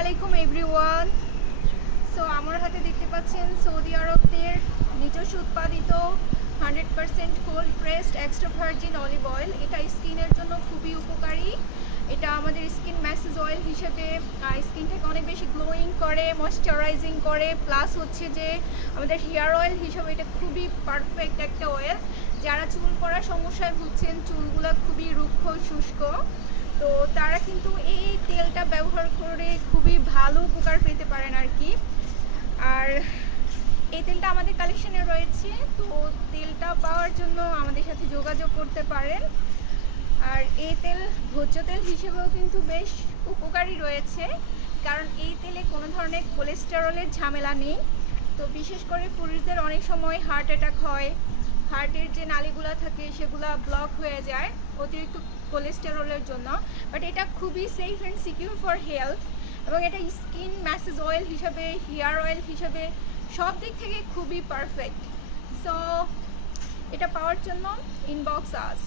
আলাইকুম everyone. So আমার হাতে দেখতে পাচ্ছেন সৌদি আরবের নিজস্ব উৎপাদিত 100% cold pressed extra virgin olive oil. এটা স্কিনের জন্য খুবই উপকারী। এটা আমাদের স্কিন ম্যাসেজ অয়েল হিসেবে স্কিনটাকে অনেক বেশি গ্লোয়িং করে, ময়শ্চারাইজিং করে, প্লাস হচ্ছে যে আমাদের হেয়ার অয়েল হিসেবে এটা খুবই পারফেক্ট একটা অয়েল। যারা চুল পড়ার সমস্যায় ভুগছেন, চুলগুলো খুবই রুক্ষ শুষ্ক, তো তারা কিন্তু এই তেলটা ব্যবহার করে খুবই ভালো উপকার পেতে পারেন আর কি। আর এই তেলটা আমাদের কালেকশনে রয়েছে, তো তেলটা পাওয়ার জন্য আমাদের সাথে যোগাযোগ করতে পারেন। আর এই তেল ভোজ্য তেল হিসেবেও কিন্তু বেশ উপকারী রয়েছে, কারণ এই তেলে কোনো ধরনের কোলেস্টেরলের ঝামেলা নেই। তো বিশেষ করে পুরুষদের অনেক সময় হার্ট অ্যাটাক হয়, হার্টের যে নালীগুলো থাকে সেগুলো ব্লক হয়ে যায় অতিরিক্ত কোলেস্টেরলের জন্য। বাট এটা খুবই safe and secure for health, এবং এটা স্কিন ম্যাসেজ অয়েল হিসাবে, হেয়ার অয়েল হিসাবে সব দিক থেকে খুবই পারফেক্ট। সো এটা পাওয়ার জন্য ইনবক্স আস।